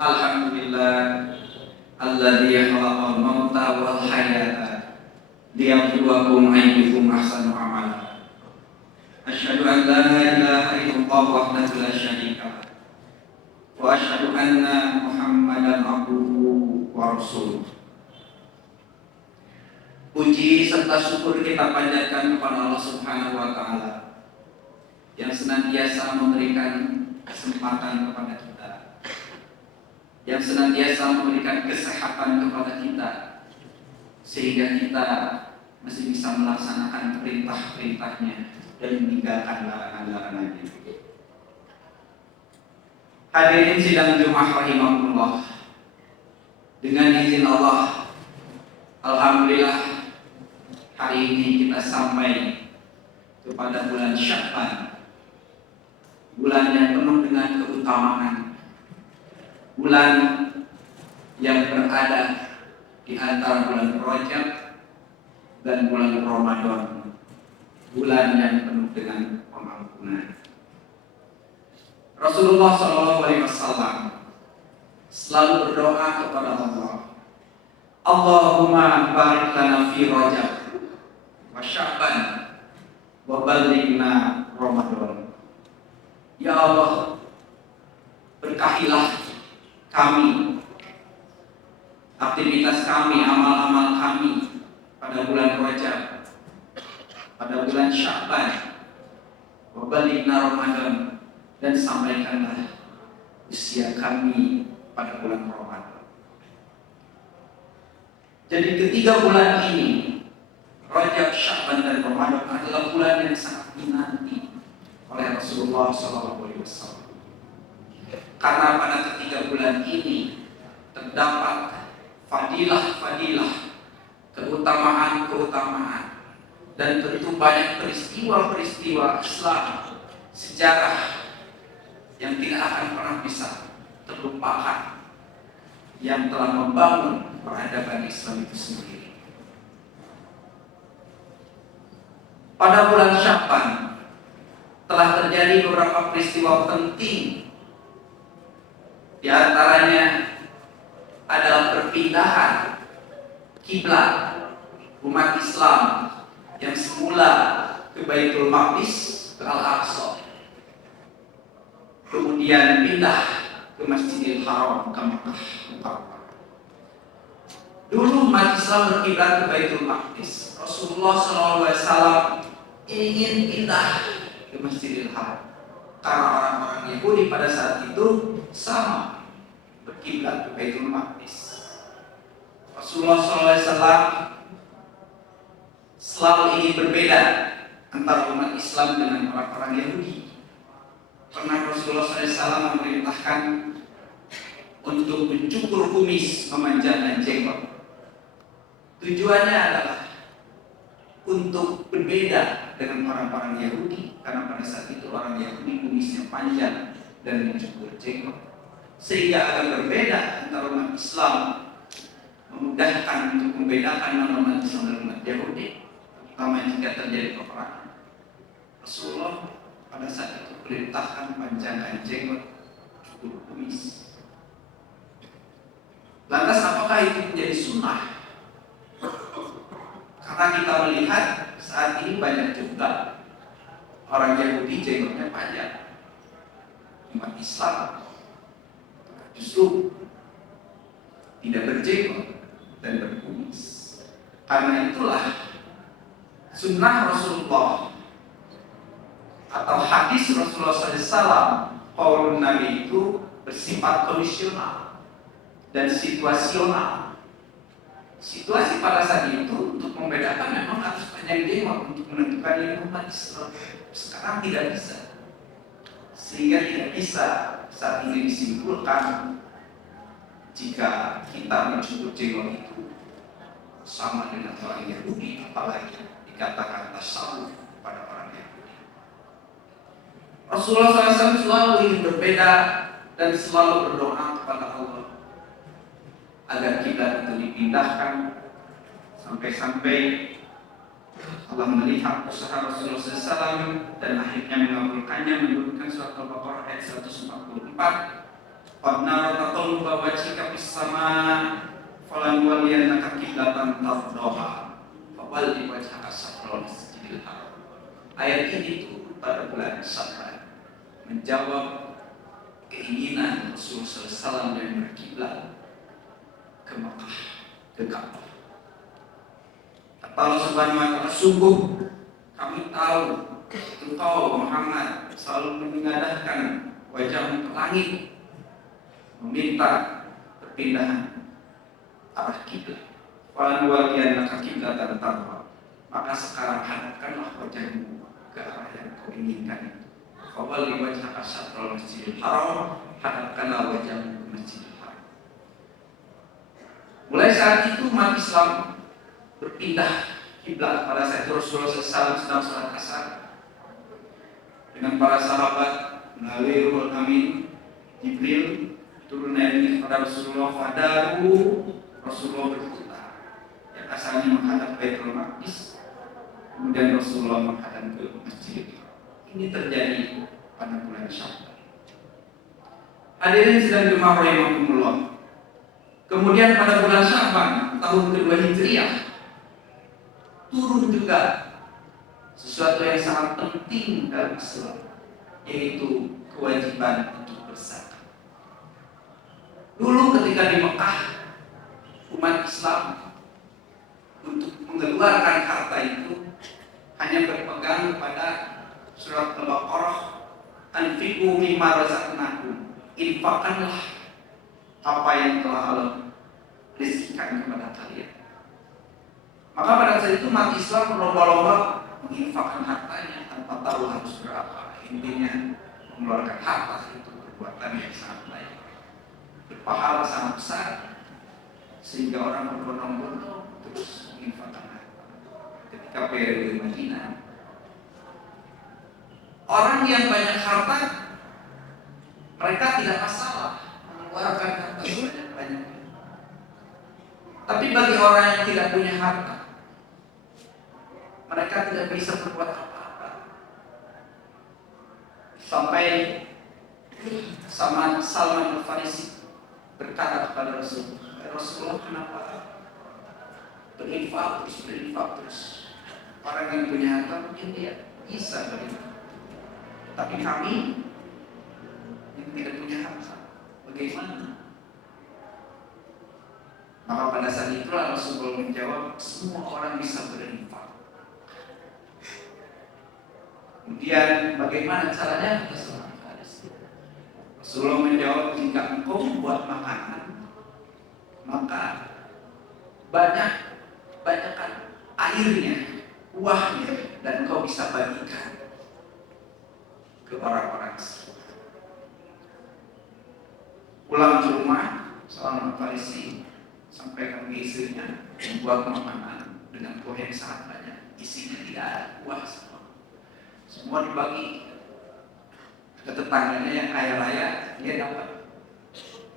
Alhamdulillah alladzi khalaqal mauta wal hayata liyabluwakum ayyukum ahsanu amala. Asyhadu an la ilaha illallah wahdahu la syarika lah wa asyhadu anna Muhammadan abduhu wa rasuluh. Puji serta syukur kita panjatkan kepada Allah Subhanahu wa taala yang senantiasa memberikan kesempatan kepada kita, yang senantiasa memberikan kesehatan kepada kita, sehingga kita masih bisa melaksanakan perintah-perintahnya dan meninggalkan larangan-larangannya. Hadirin sidang Jumat rahimakumullah, dengan izin Allah, alhamdulillah hari ini kita sampai kepada bulan Sya'ban, bulan yang penuh dengan keutamaan, bulan yang berada di antara bulan Rajab dan bulan Ramadan, bulan yang penuh dengan pengampunan. Rasulullah SAW selalu berdoa kepada Allah, Allahumma barik lana fi Rajab wa Sya'ban wa ballighna Ramadan. Ya Allah, berkahilah kami, aktivitas kami, amal-amal kami pada bulan Rajab, pada bulan Sya'ban, wa ballighna Ramadan, dan sampaikanlah usia kami pada bulan Ramadan. Jadi ketiga bulan ini, Rajab, Sya'ban, dan Ramadan adalah bulan yang sangat dinanti oleh Rasulullah SAW. Karena pada ketiga bulan ini terdapat fadilah-fadilah, keutamaan-keutamaan, dan tentu banyak peristiwa-peristiwa Islam, sejarah yang tidak akan pernah bisa terlupakan, yang telah membangun peradaban Islam itu sendiri. Pada bulan Sya'ban telah terjadi beberapa peristiwa penting. Di antaranya adalah perpindahan kiblat umat Islam yang semula ke Baitul Maqdis, ke Al-Aqsa, kemudian pindah ke Masjidil Haram, ke Makkah. Dulu umat Islam berkiblat ke Baitul Maqdis. Rasulullah SAW ingin pindah ke Masjidil Haram karena orang-orang Yahudi pada saat itu sama berkiblat ke Baitul Maqdis. Rasulullah SAW selalu ingin berbeda antara umat Islam dengan orang-orang Yahudi. Pernah Rasulullah SAW memerintahkan untuk mencukur kumis, memanjangkan jenggot. Tujuannya adalah untuk berbeda dengan orang-orang Yahudi, karena pada saat itu orang Yahudi kumisnya panjang dan mencukur jenggot, sehingga agar berbeda antara umat Islam, memudahkan untuk membedakan mana umat Islam dan umat Yahudi, terutama jika terjadi peperangan. Rasulullah pada saat itu perintahkan panjangkan jenggot, cukur kumis. Lantas apakah itu menjadi sunnah? Karena kita melihat saat ini banyak juga orang Yahudi jenggotnya panjang, umat Islam justru tidak berjenggot dan berkumis. Karena itulah sunnah Rasulullah atau hadis Rasulullah SAW, qaulun Nabi itu bersifat kondisional dan situasional. Situasi pada saat itu untuk membedakan memang harus panjang jenggot untuk menentukan ini umat Islam. Sekarang tidak bisa, sehingga tidak bisa saat ini disimpulkan jika kita mencukur jenggot itu sama dengan orang Yahudi, apalagi dikatakan tasawuf pada orang Yahudi. Rasulullah SAW selalu ingin berbeda dan selalu berdoa kepada Allah agar kiblat itu dipindahkan, sampai-sampai Allah melihat usaha Rasulullah SAW dan akhirnya mengabulkannya, menurunkan surat Al-Baqarah ayat 144 Qadna taqalluba wajhika fis samaa falanwalliyannaka qiblatan tardaha fawalli wajhaka syatral masjidil haram. Ayat ini turun pada bulan Syawal menjawab keinginan Rasulullah SAW yang berkiblat ke Makkah, ke Ka'bah. Kata Allah Subhanahu wa Ta'ala, sungguh kami tahu engkau Muhammad selalu menengadahkan wajahmu ke langit, meminta perpindahan arah kiblat. Falan waliyannaka qiblatan tardah. Maka sekarang hadapkanlah wajahmu ke arah yang kau inginkan. Fawalli wajhaka syatral masjidil haram. Hadapkanlah wajahmu ke Masjidil Haram. Mulai saat itu umat Islam berpindah kiblat. Pada saat itu Rasulullah SAW sedang sholat asar dengan para sahabat melalui Ruhul Amin Jibril turun dari kepada Rasulullah. Fadaru, Rasulullah berputar yang asalnya menghadap Baitul Maqdis, kemudian Rasulullah menghadap ke Masjidil Haram. Ini terjadi pada bulan Syawal. Hadirin sedang jemaah rahimakumullah. Kemudian pada bulan Sya'ban tahun kedua Hijriah turun juga sesuatu yang sangat penting dalam Islam, yaitu kewajiban untuk berzakat. Dulu ketika di Mekah, umat Islam untuk mengeluarkan harta itu hanya berpegang kepada surat Al-Baqarah, anfiqu mimma razaqnakum, infakkanlah apa yang telah Allah rizkikan kepada kalian. Maka pada saat itu umat Islam berlomba-lomba menginfakkan hartanya tanpa tahu harus berapa. Intinya mengeluarkan harta itu perbuatan yang sangat baik, berpahala sangat besar, sehingga orang berbondong-bondong terus menginfakkan harta. Ketika periode Madinah, orang yang banyak harta mereka tidak masalah mengeluarkan harta sebanyak-banyak. Tapi bagi orang yang tidak punya harta, mereka tidak bisa berbuat apa-apa. Sampai sama Salman Al-Farisi berkata kepada Rasulullah, Rasulullah, kenapa berinfak terus? Orang yang punya harta mungkin dia bisa berinfak, tapi kami yang tidak punya harta, bagaimana? Maka pada saat itulah Rasulullah menjawab, semua orang bisa berinfak. Kemudian bagaimana caranya? Rasulullah menjawab, jika engkau membuat makanan, maka banyakkan airnya, kuahnya, dan engkau bisa bagikan ke orang-orang sekitar. Pulang ke rumah, Salman Al-Farisi sampaikan ke istrinya, membuat makanan dengan kuah yang sangat banyak. Isinya tidak ada kuah semua dibagi ke tetangganya yang kaya raya, dia dapat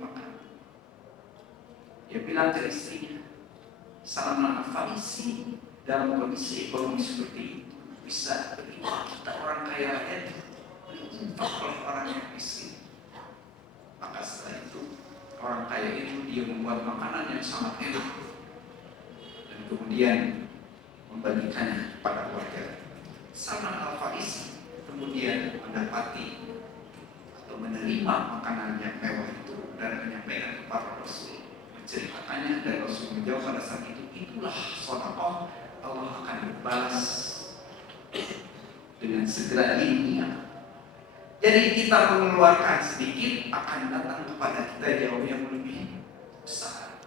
makan. Dia bilang ke istrinya, Salman Al-Farisi dalam kondisi ekonomi seperti itu bisa berinfak, kita orang kaya raya berinfak oleh orang yang miskin. Maka setelah itu orang kaya itu dia membuat makanan yang sangat enak dan kemudian membagikannya kepada warga. Salman Al-Farisi kemudian mendapati atau menerima makanan yang mewah itu dan menyampaikan kepada Rasul, menceritakannya, dan Rasul menjawab pada saat itu, itulah sedekah, Allah akan balas dengan segera ini. Jadi kita mengeluarkan sedikit akan datang kepada kita jauh yang lebih besar.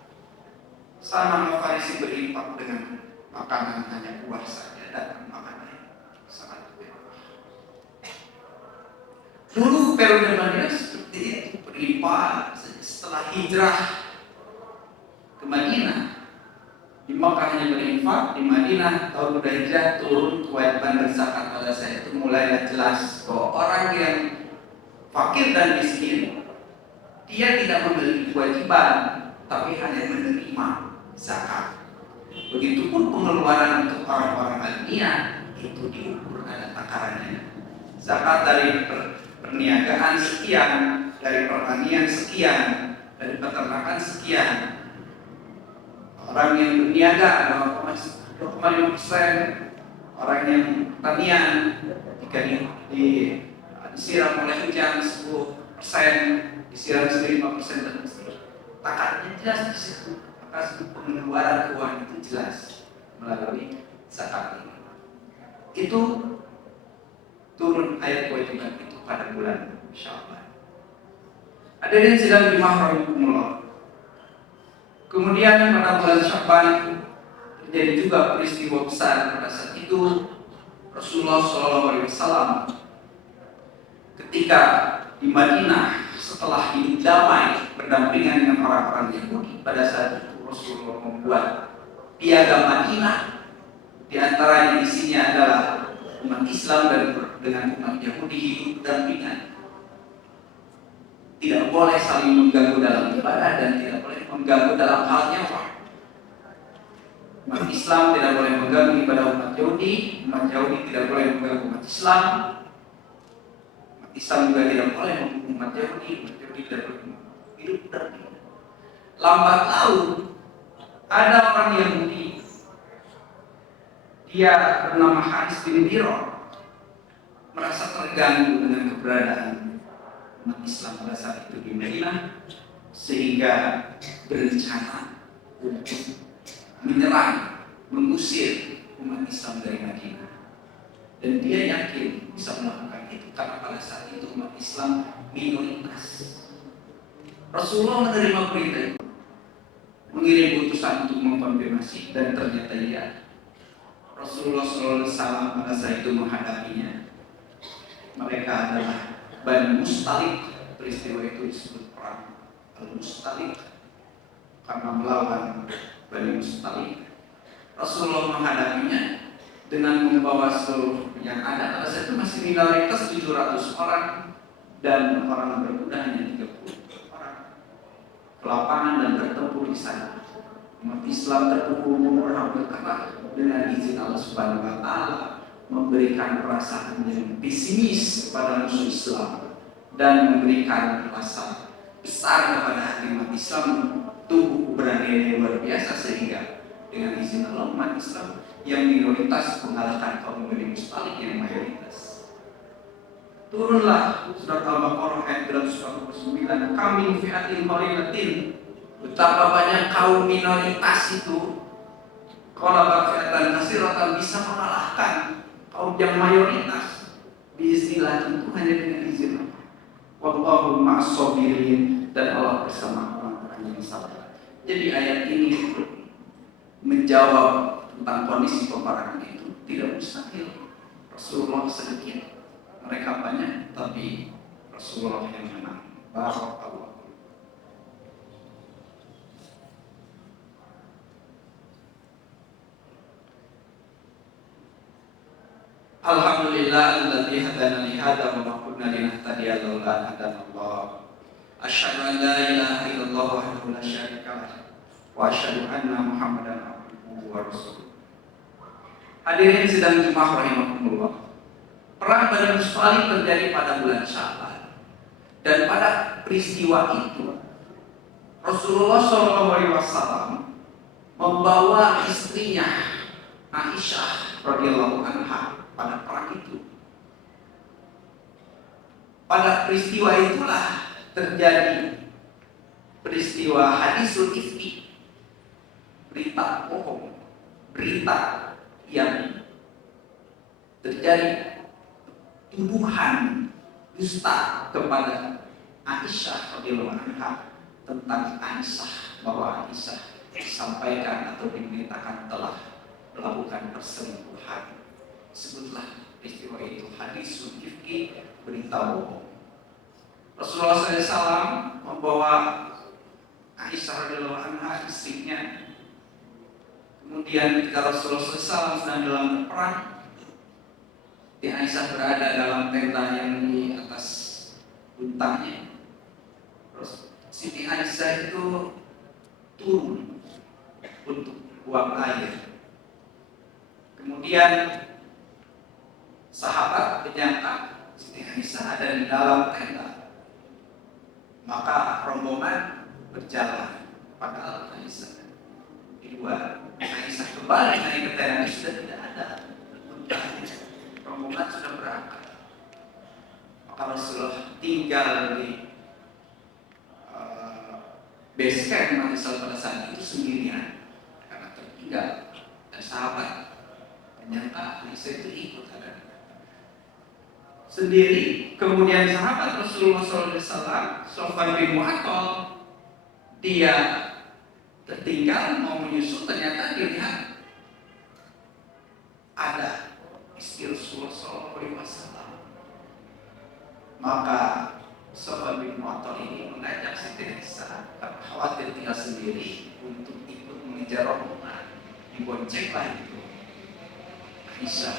Salman Al-Farisi berinfak dengan makanan hanya buah saja, datang makanan sangat mewah. Dulu periode Madinah seperti itu, berinfak. Setelah hijrah ke Madinah, di Makkah hanya berinfak, di Madinah tahun udah hijrah turun kewajiban berzakat. Pada saat itu mulai jelas bahwa orang yang fakir dan miskin dia tidak memiliki kewajiban, tapi hanya menerima zakat. Begitupun pengeluaran untuk orang-orang alamiah itu diukur, ada takarannya. Zakat dari perniagaan sekian, dari pertanian sekian, dari peternakan sekian. Orang yang berniaga 2,5%, orang yang pertanian jika disiram oleh hujan 10%, disiram 5%, dan takatnya jelas di situ. Maka pengeluaran keuangan itu jelas melalui zakat ini. Itu turun ayat kewajiban itu pada bulan Syawal. Hadirin sidang jemaah rahimakumullah. Kemudian pada bulan Sya'ban terjadi juga peristiwa besar. Pada saat itu Rasulullah SAW ketika di Madinah setelah hidup damai berdampingan dengan orang-orang Yahudi, pada saat itu Rasulullah membuat piagam Madinah. Di antaranya isinya adalah umat Islam dan dengan umat Yahudi hidup berdampingan. Tidak boleh saling mengganggu dalam ibadah dan tidak boleh mengganggu dalam hal nyawa. Umat Islam tidak boleh mengganggu ibadah umat Yahudi, umat Yahudi tidak boleh mengganggu umat Islam, umat Islam juga tidak boleh mengganggu umat Yahudi, umat Yahudi tidak boleh hidup berdampingan. Lambat laun ada orang Yahudi, dia bernama Haris bin Biro, merasa terganggu dengan keberadaan umat Islam pada saat itu di Madinah, sehingga berencana untuk menyerang, mengusir umat Islam dari Madinah. Dan dia yakin bisa melakukan itu karena pada saat itu umat Islam minoritas. Rasulullah menerima perintah itu, mengirim utusan untuk mengkonfirmasi, dan ternyata iya. Rasulullah SAW pada saat itu menghadapinya. Mereka adalah Bani Mustalik. Peristiwa itu disebut perang Al-Mustalik karena melawan Bani Mustalik. Rasulullah menghadapinya dengan membawa seluruh yang ada. Pada saat itu masih minoritas 700 orang dan orang berkuda hanya 30 orang. Kelapangan dan bertempur di sana. Umat Islam terpukul karena dengan izin Allah Subhanahu wa Ta'ala memberikan perasaan yang pesimis kepada musuh Islam dan memberikan rasa besar kepada hati umat Islam, tumbuh keberanian yang luar biasa, sehingga dengan izin Allah umat Islam yang minoritas mengalahkan kaum Bani Mustalik yang mayoritas. Turunlah surat Al-Baqarah ayat 249, kami fi'atin qalilatin, betapa banyak kaum minoritas itu kalau bakiatan kasiratan bisa mengalahkan kaum yang mayoritas. Bismillah, tentu hanya dengan izin Allah. Wallahu ma'as-sabirin, dan Allah bersama orang-orang yang sabar. Jadi ayat ini menjawab tentang kondisi peperangan itu tidak mustahil. Rasulullah sedikit, mereka banyak, tapi Rasulullah yang menang. Barakallah. Alhamdulillah alladzi hadana li hadza wa ma kunna linahtadiya laula an hadana Allah. Asyhadu an la ilaha illallah wahdahu la syarika lah wa asyhadu anna Muhammadan abduhu wa rasuluh. Hadirin sidang jemaah rahimakumullah. Perang Bani Mustalik terjadi pada bulan Sya'ban. Dan pada peristiwa itu Rasulullah SAW membawa istrinya Aisyah radhiyallahu anha pada perang itu. Pada peristiwa itulah terjadi peristiwa hadisul ifki, berita bohong, berita yang terjadi tuduhan dusta kepada Aisyah radhiyallahu anha tentang Aisyah, bahwa Aisyah disampaikan atau diberitakan telah melakukan perselingkuhan. Sebutlah peristiwa itu hadisul ifki, berita bohong. Rasulullah SAW membawa Aisyah radhiyallahu anha, istrinya. Kemudian ketika Rasulullah SAW sedang dalam perang, Aisyah berada dalam tenda yang di atas untanya. Terus Siti Aisyah itu turun untuk buang air. Kemudian sahabat menyangka Siti Aisyah ada di dalam tenda. Maka rombongan berjalan, padahal Aisyah di luar. Aisyah kembali naik ke tenda, sudah tidak ada. Rombongan sudah berangkat. Maka Rasulullah tinggal di base camp Aisyah pada saat itu sendirian karena tertinggal. Dan sahabat ternyata Aisyah itu ikut ada sendiri. Kemudian sahabat Rasulullah SAW, Sofwan bin Mu'attal, dia tertinggal mau menyusul, ternyata dilihat ada istri Rasulullah SAW. Maka Sofwan bin Mu'attal ini mengajak Siti Aisyah, khawatir tinggal sendiri, untuk ikut mengejar rombongan. Diboncenglah itu Aisyah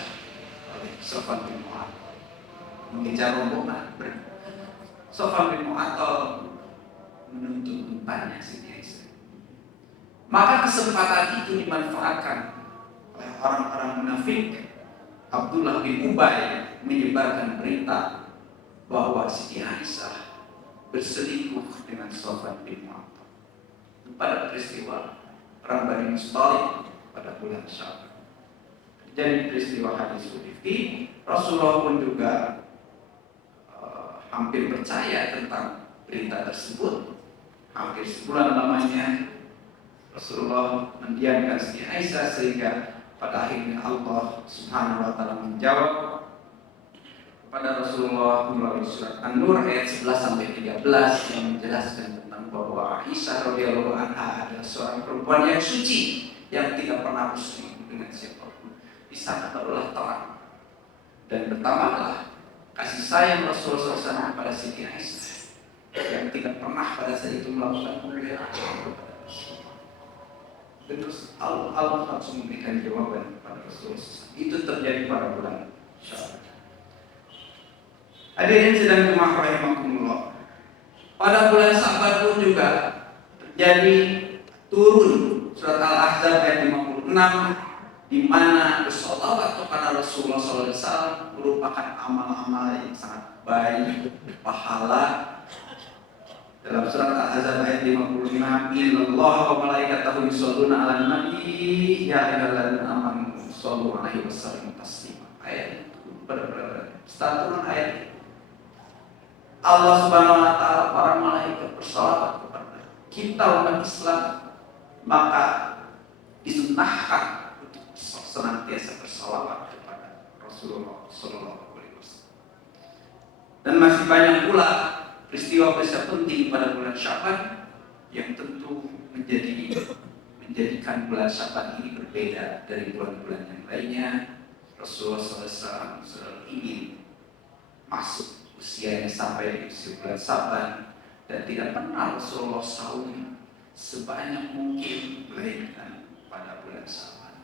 oleh Sofwan bin Mu'attal mengejar rombongan. Sofwan bin Mu'attal menuntut umpannya Siti Aisyah. Maka kesempatan itu dimanfaatkan oleh orang-orang munafik. Abdullah bin Ubay menyebarkan berita bahwa Siti Aisyah berselingkuh dengan Sofwan bin Mu'attal. Pada peristiwa perang Bani Mustalik pada bulan Syawal. Jadi peristiwa hadis Hudayfi, Rasulullah pun juga hampir percaya tentang berita tersebut. Hampir sebulan lamanya Rasulullah mendiamkan Siti Aisyah, sehingga pada akhirnya Allah Subhanahu wa taala menjawab kepada Rasulullah melalui surat An-Nur ayat 11 sampai 13 yang menjelaskan tentang bahwa Aisyah radhiyallahu anha adalah seorang perempuan yang suci yang tidak pernah berselingkuh dengan siapapun. Di sana barulah terang dan bertambahlah kasih sayang Rasulullah SAW kepada Siti Aisyah yang tidak pernah pada saat itu melakukan pemeliharaan kepada Rasulullah. Terus Allah langsung memberikan jawaban kepada Rasulullah SAW. Itu terjadi pada bulan Syawal. Hadirin sedang jemaah rahimakumullah. Pada bulan Syawal pun juga terjadi turun surat Al-Ahzab ayat 56, di mana bersolawat kepada Rasulullah SAW merupakan amal-amal yang sangat baik, pahala. Dalam surat Al-Ahzab ayat 56, Innallaha wa malaikatahu yusholluna 'alan nabi ya ayyuhalladzina amanu shollu 'alaihi wa sallimu taslima. Ayat itu benar-benar turun ayat. Allah Subhanahu wa taala, para malaikat bersolawat kepada kita umat Islam, maka disunnahkan untuk senantiasa bersolawat kepada Rasulullah Sallallahu Alaihi Wasallam. Dan masih banyak pula peristiwa-peristiwa penting pada bulan Sya'ban yang tentu menjadikan bulan Sya'ban ini berbeda dari bulan-bulan yang lainnya. Rasulullah SAW selalu ingin masuk usianya sampai di usia bulan Sya'ban, dan tidak pernah Rasulullah SAW sebanyak mungkin melainkan pada bulan Sya'ban.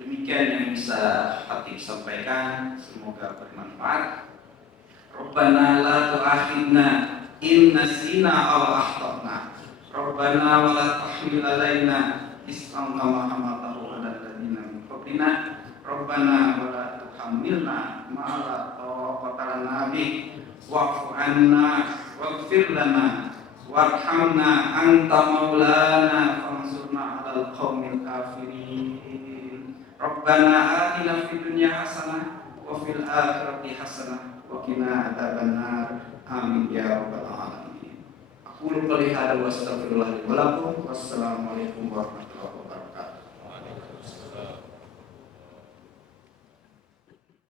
Demikian yang bisa Khatib sampaikan, semoga bermanfaat. Rabbana la tu'akhidna in nasina aw akhtana. Rabbana wa la tahmil alaina isran kama hamaltahu 'alal ladzina min qablina. Rabbana wa la tuhammilna ma la taqata lana bih wa'fu 'anna waghfir lana warhamna anta maulana fansurna 'alal qaumil kafirin. Rabbana atina fid dunya hasanah wa fil akhirati hasanah wa qina adzabannar. Amin ya rabbal alamin. Aku qouli hadza wa astaghfirullah li wa lakum. Wassalamualaikum warahmatullahi wabarakatuh.